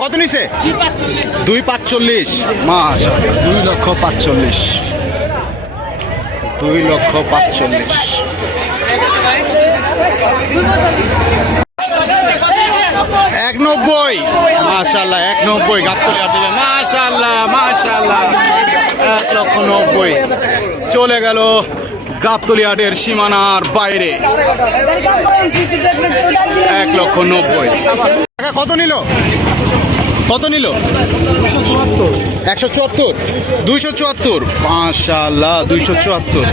কত নিছে? দুই পাঁচচল্লিশ মাস দুই লক্ষ পাঁচচল্লিশ দুই লক্ষ পাঁচচল্লিশ এক নব্বই মাশাল্লাহ এক নব্বই গাপ্তলি হাট থেকে মাশাল্লাহ মাশাল্লাহ এক লক্ষ নব্বই। চলে গেল গাবতলি হাটের সীমানার বাইরে। এক লক্ষ নব্বই। কত নিল? কত নিল? একশো চুয়াত্তর। দুইশো চুয়াত্তর। মাশাল্লাহ দুইশো চুয়াত্তর।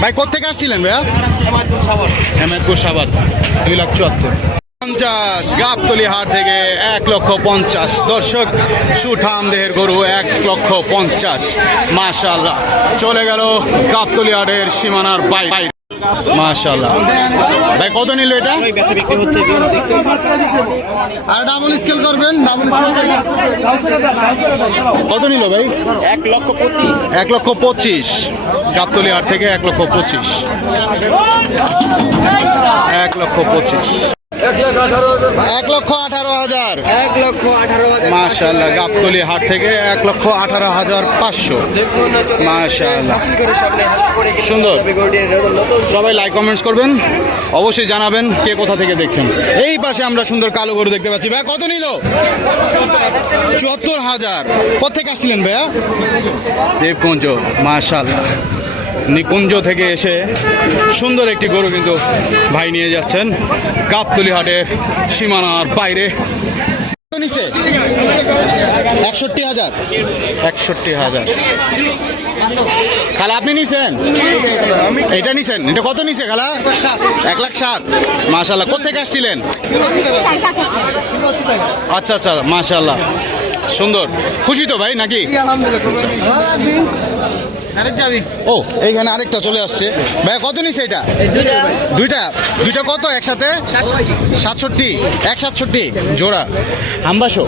ভাই কোথেকে আসছিলেন ভাইয়া? হেমেদপুর সাবার দুই লাখ চুয়াত্তর। পঞ্চাশ, গাবতলি হাট থেকে এক লক্ষ পঞ্চাশ। দর্শক, সুঠাম দেহের গরু এক লক্ষ পঞ্চাশ। মাশাল্লাহ চলে গেল গাবতলি হাটের সীমানার বাইরে। মাশাল্লাহ ভাই কত নিল এটা? আর ডাবল স্কেল করবেন ডাবল কত নিল ভাই? এক লক্ষ পঁচিশ। এক লক্ষ পঁচিশ। গাবতলি হাট থেকে এক লক্ষ পঁচিশ। এক লক্ষ পঁচিশ। এক লক্ষ আঠারো হাজার। এক লক্ষ আঠারো হাজার মাশাল্লাহ গাবতলি হাট থেকে এক লক্ষ আঠারো হাজার পাঁচশো। মাশাল্লাহ সুন্দর। সবাই লাইক কমেন্টস করবেন। অবশ্যই জানাবেন কে কোথা থেকে দেখছেন। এই পাশে আমরা সুন্দর কালো গরু দেখতে পাচ্ছি। ভাইয়া কত নিল? চুয়াত্তর হাজার। কোথেকে আসছিলেন ভাইয়া? দেবকুঞ্জ মাশাল্লাহ নিকুঞ্জ থেকে এসে সুন্দর একটি গরু কিন্তু ভাই নিয়ে যাচ্ছেন। গাবতলি হাটের সীমানার বাইরে। কত একষট্টি হাজার। একষট্টি হাজার। খালা আপনি নিছেন? এটা নিছেন? এটা কত নিছে খালা? এক লাখ সাত মাশাল্লাহ কোথেকে আসছিলেন? আচ্ছা আচ্ছা মাশাল্লাহ সুন্দর। খুশি তো ভাই নাকি? ও এইখানে আরেকটা চলে আসছে। ভাই কত নিছে এটা? দুইটা। দুইটা? কত একসাথে? সাতষট্টি। এক সাতষট্টি। জোড়া। হাম্বাসো।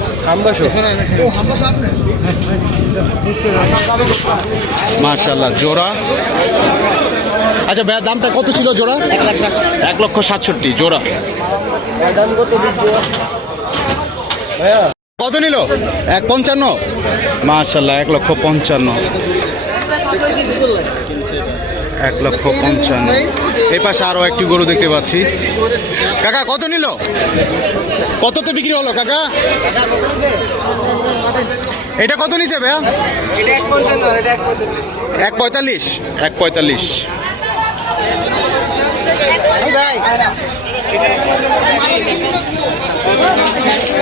মাশাল্লাহ জোড়া আচ্ছা ভাইয়া দামটা কত ছিল জোড়া? এক লক্ষ সাতষট্টি জোড়া। কত নিল? এক পঞ্চান্ন? মাশাল্লাহ এক লক্ষ পঞ্চান্ন। এক লক্ষ পঞ্চান্ন। এই পাশে আরও একটি গরু দেখতে পাচ্ছি। কাকা, কত নিল? কততে বিক্রি হলো, কাকা? এটা কত নিছে ভাইয়া? এক পঁয়তাল্লিশ। এক পঁয়তাল্লিশ।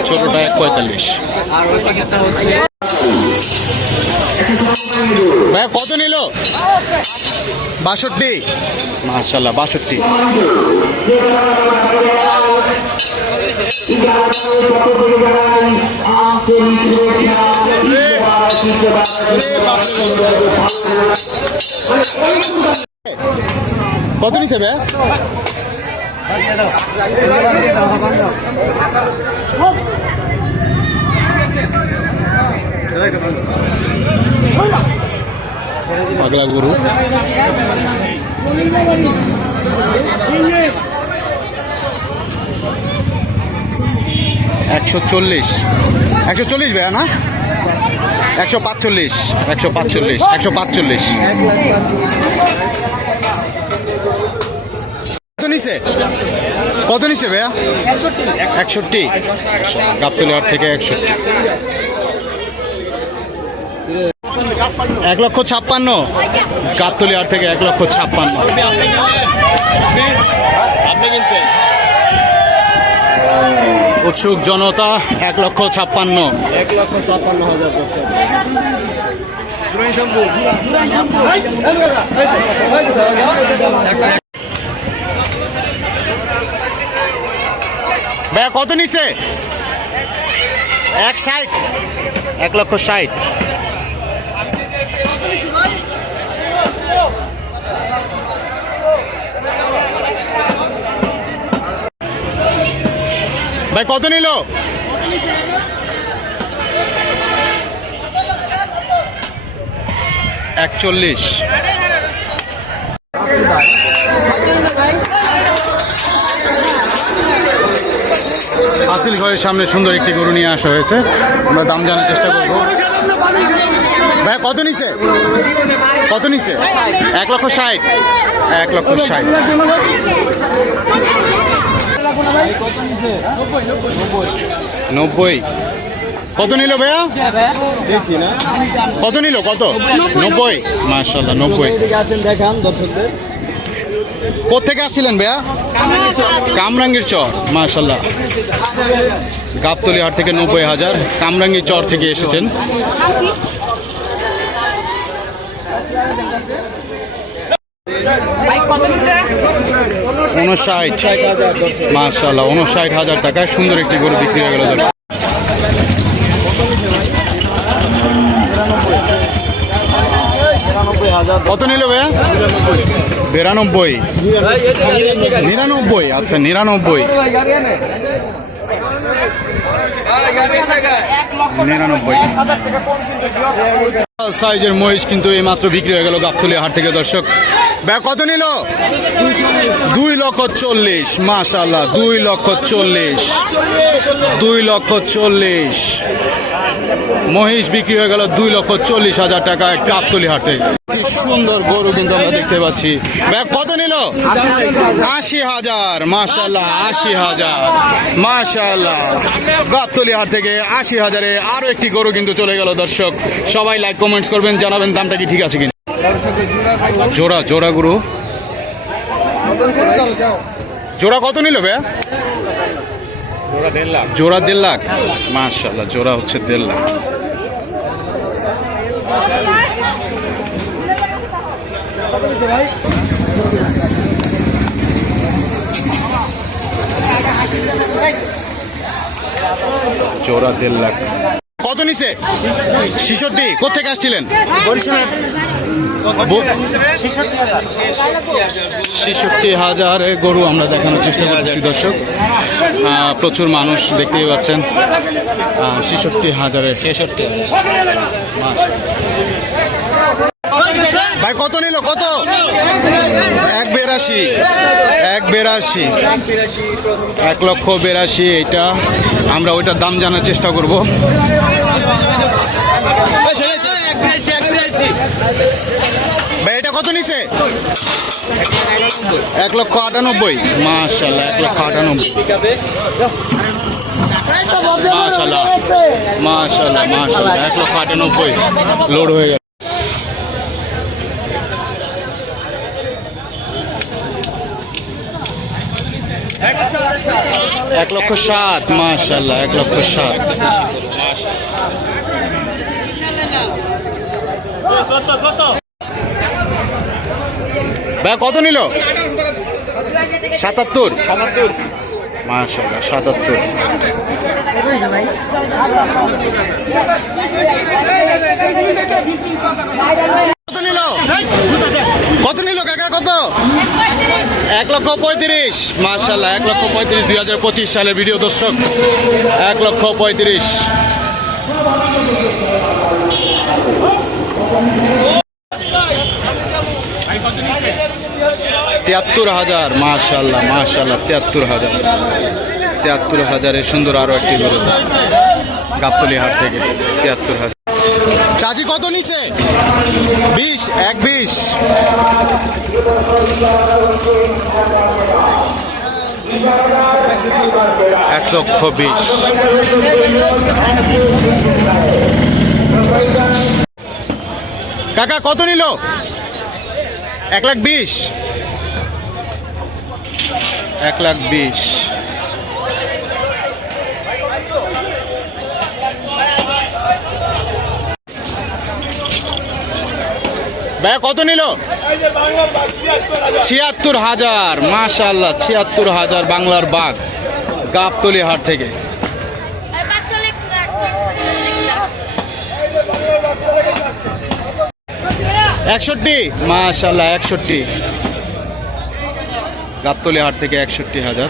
ছোটটা এক পঁয়তাল্লিশ। ভাইয়া কত নিল? বাষট্টি। বাষট্টি। কত নিছে ভাইয়া পাগলা গরু। একশো চল্লিশ। একশো চল্লিশ ভাইয়া, না? একশো পাঁচচল্লিশ একশো পাঁচচল্লিশ একশো পাঁচচল্লিশ। কত নিছে? কত নিছে ভাইয়া? একষট্টি। গাবতলিহাট থেকে একষট্টি। এক লক্ষ ছাপ্পান্ন। গাবতলিহাট থেকে এক লক্ষ ছাপ্পান্ন। উৎসুক জনতা এক লক্ষ ছাপ্পান্ন। এক লক্ষ ছাপ্পান্ন হাজার ভাইয়া কত নিছে? এক ষাট। এক লক্ষ ষাট। ভাই কত নিল? একচল্লিশ। হাসিল ঘরের সামনে সুন্দর একটি গরু নিয়ে আসা হয়েছে। আমরা দাম জানার চেষ্টা করব। ভাই কত নিছে? কত নিছে? এক লক্ষ ষাট। এক লক্ষ ষাট। নব্বই। কত নিল ভাইয়া? কত নিল? কত? নব্বই। মার্শাল্লাহ নব্বই। দেখান দর্শকদের। কোথেকে আসছিলেন ভাইয়া? কামরাঙ্গীর চর। মাশাল্লাহ গাবতলি হাট থেকে নব্বই হাজার। কামরাঙ্গীর চর থেকে এসেছেন। উনষাট। মাশাল্লাহ উনষাট হাজার টাকায় সুন্দর একটি গরু বিক্রি হয়ে গেল দর্শক। কত নিল ভাইয়া? বিরানব্বই। নিরানব্বই আচ্ছা নিরানব্বই। নিরানব্বই। সাইজের মহিষ কিন্তু এই মাত্র বিক্রি হয়ে গেল গাবতলি হাট থেকে, দর্শক। কত নিল? দুই লক্ষ চল্লিশ মাশাল্লাহ দুই লক্ষ চল্লিশ, দুই লক্ষ চল্লিশ। মহিষ বিক্রি হয়ে গেল দুই লক্ষ চল্লিশ হাজার টাকায় গাবতলি হাটে কি সুন্দর গরু কিন্তু আমরা দেখতে পাচ্ছি। ব্যাগ কত নিল? আশি হাজার মাশাল্লাহ আশি হাজার মাশাল্লাহ গাবতলি হাট থেকে আশি হাজারে আরও একটি গরু কিন্তু চলে গেল, দর্শক। সবাই লাইক কমেন্টস করবেন, জানাবেন, দামটা কি ঠিক আছে কিনা। জোড়া জোড়া গরু। জোড়া কত নিল ভাইয়া? জোড়া দেড় লাখ। মাশাল্লাহ জোড়া হচ্ছে দেড় লাখ। জোড়া দেড় লাখ। কত নিছে? ছিষট্টি। কোথেকে আসছিলেন? ছেষট্টি হাজার গরু আমরা দেখানোর চেষ্টা করছি দর্শক। প্রচুর মানুষ দেখতেই পাচ্ছেন। ছেষট্টি হাজারে ছেষট্টি। ভাই, কত নিল? কত? এক বেরাশি। এক বেরাশি। এক লক্ষ বেরাশি এটা আমরা ওইটার দাম জানার চেষ্টা করব। ভাই, এটা কত নিছে? এক লক্ষ আটানব্বই। মাশাল্লাহ এক লক্ষ আটানব্বই। মাশাল্লাহ মাশাল্লাহ মাশাল্লাহ এক লক্ষ আটানব্বই। লোড হয়ে গেল। এক লক্ষ সাত মাশাল্লাহ এক লক্ষ সাত। ভাই, কত নিল? সাতাত্তর। সাতাত্তর সাতাত্তর। কত নিল? কত নিল কাকা, কত? এক লক্ষ পঁয়ত্রিশ মার্শাল্লাহ এক লক্ষ পঁয়ত্রিশ, দুই হাজার পঁচিশ সালের ভিডিও দর্শক। এক লক্ষ পঁয়ত্রিশ। তিয়াত্তর হাজার মার্শাল্লাহ মার্শাল্লাহ তিয়াত্তর হাজার। তিয়াত্তর হাজারের সুন্দর আরও একটি গরু। গাবতলি হাট থেকে তিয়াত্তর হাজার। চাচি কত নিছে? বিশ এক বিশ। এক লক্ষ বিশ। কাকা কত নিল? এক লাখ বিশ। এক লাখ বিশ। ভাইয়া কত নিল? ছিয়াত্তর হাজার মাশাল্লাহ ছিয়াত্তর হাজার বাংলার বাঘ গাবতলি হাট থেকে। একষট্টি? মাশাল্লাহ একষট্টি। গাবতলি হাট থেকে একষট্টি হাজার।